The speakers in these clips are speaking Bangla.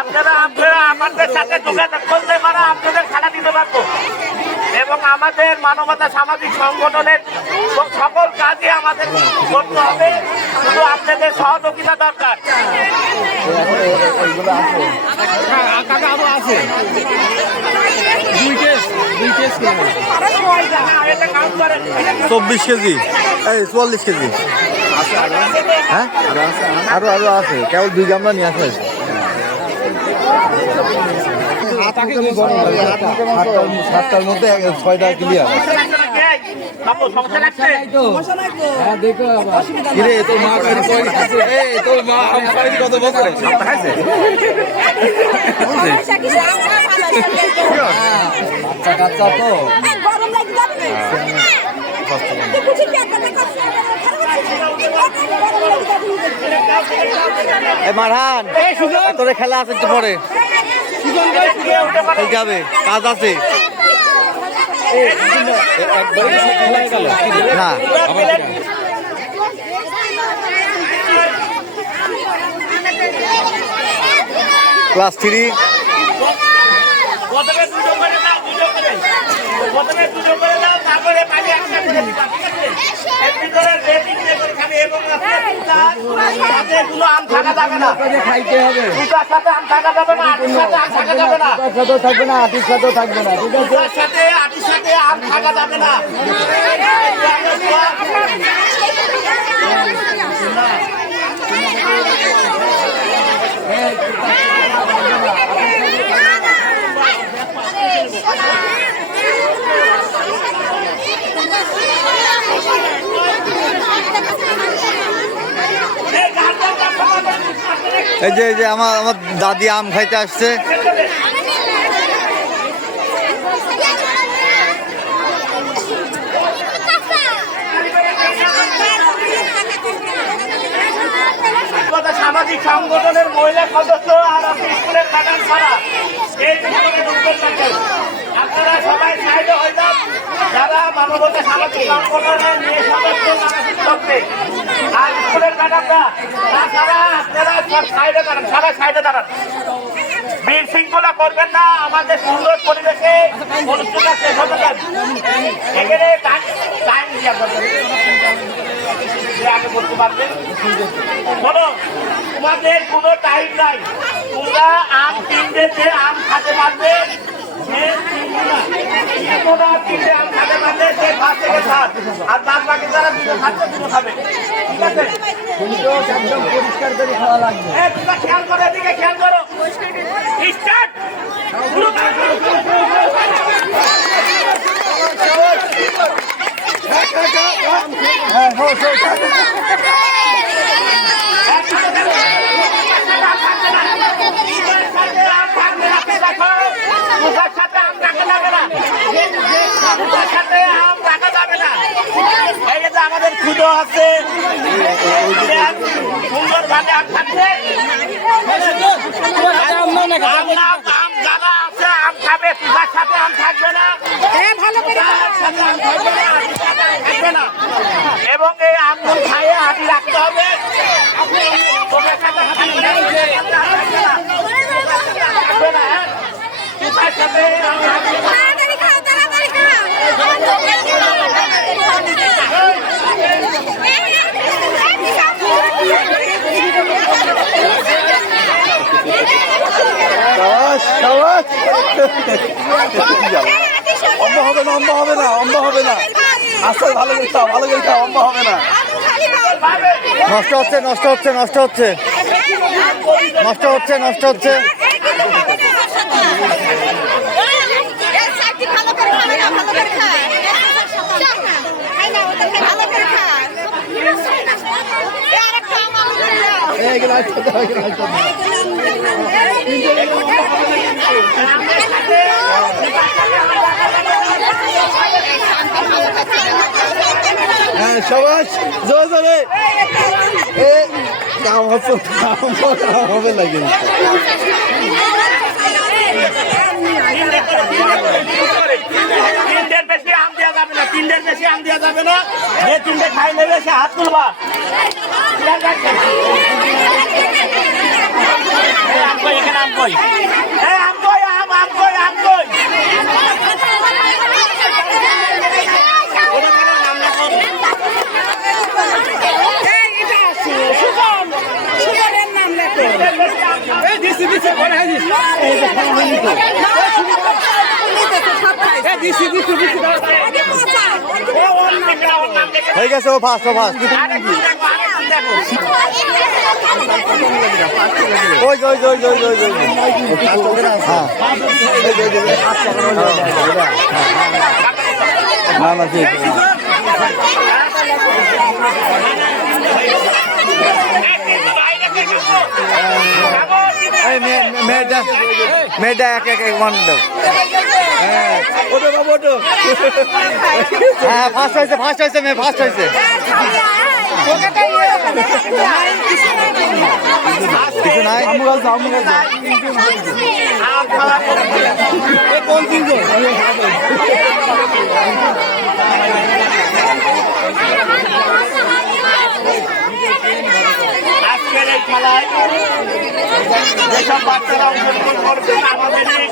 আপনারা আমাদের সাথে যোগাযোগ করতে পারা আপনাদের খেলা দিতে পারবো এবং আমাদের মানবতা সামাজিক সংগঠনের সকল কাজে আমাদের করতে হবে, শুধু আপনাদের সহযোগিতা দরকার। আছে 24 কেজি, এই 44 কেজি হ্যাঁ, আরো আছে, কেবল 2 গামলা নিয়ে আসা হয়েছে। 7টার মধ্যে 6টা ক্লিয়ার। তোর মা কত বছর খাইছে? বাচ্চা তো মারহান, তোরে খেলা আছে একটু পরে, খেলতে হবে, কাজ আছে না। ক্লাস 3 খাইতে হবে, থাকবে না, আটির সাথেও থাকবে না, ঠিক আছে? আটির সাথে আম থাকা যাবে না। এই যে আমার দাদি আম খাইতে আসছে। সামাজিক সংগঠনের মহিলা সদস্য আর আপনি স্কুলের ম্যাডাম ছাড়া আপনারা সবাই সাইড হয়ে যান, যারা মানবতা সামাজিক সংগঠনের নিয়ে সদস্য আর স্কুলের ম্যাডামরা, তাছাড়া আপনারা সব সাইডে দাঁড়ান, সবাই সাইডে দাঁড়ান, বিশৃঙ্খলা করবেন না। আমাদের সুন্দর পরিবেশে অনুষ্ঠানটা শেষ হতে চান, এখানে টাইম আগে বলতে পারবেন। শোনো, তোমাদের কোনো টাইম নাই, তোমরা আম কিনতে যে আম খাতে পারবে আম খাতে পারবে সে ফার্স্ট থেকে থার্ড, আর বাদ বাকি যারা দুটো খাচ্ছে দুটো খাবে, ঠিক আছে? একদম পরিষ্কার করে খাওয়া লাগবে। তোমরা খেয়াল করো, এদিকে খেয়াল করো, স্টার্ট। আমাদের ক্ষুদো আছে, সুন্দর ভাবে আম থাকছে, যারা আছে আম খাবে, পূজার সাথে আম থাকবে না, থাকবে না। এবং এই আমগুলো খাইয়ে হাঁটি রাখতে হবে, পূজার সাথে অম্বা হবে না, আসল ভালো গেছাও, অম্বা হবে না। নষ্ট হচ্ছে হ্যাঁ, সবাই জোরে জোরে হবে লাগে। তিনটের বেশি আম দেওয়া যাবে না, যে তিনটে খাই নেবে সে হাত তুলবা। আম কই এখানে আম কই এই আম কই আম কই ওটা কেন নাম লেখো হয়ে গেছে ও ফার্স্ট ওই ওই ওই ওই ওই ওই হ্যাঁ না না ঠিক মেয়েটা এক এক এক ওয়ান দাও হ্যাঁ ফার্স্ট হয়েছে মেয়ে ফার্স্ট হয়েছে কিছু নাই আজকের এই খেলায় যেসব বাচ্চারা অংশগ্রহণ করছেন আমাদের এই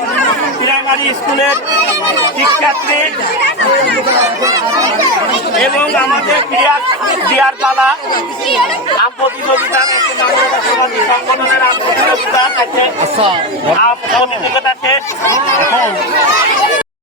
প্রাইমারি স্কুলের শিক্ষার্থী এবং আমাদের ক্রিয়ার কালা আম প্রতিযোগিতার একটি মানবতা সমাজী সংগঠনের আম প্রতিযোগিতা আছে আম প্রতিযোগিতা শেষ এখন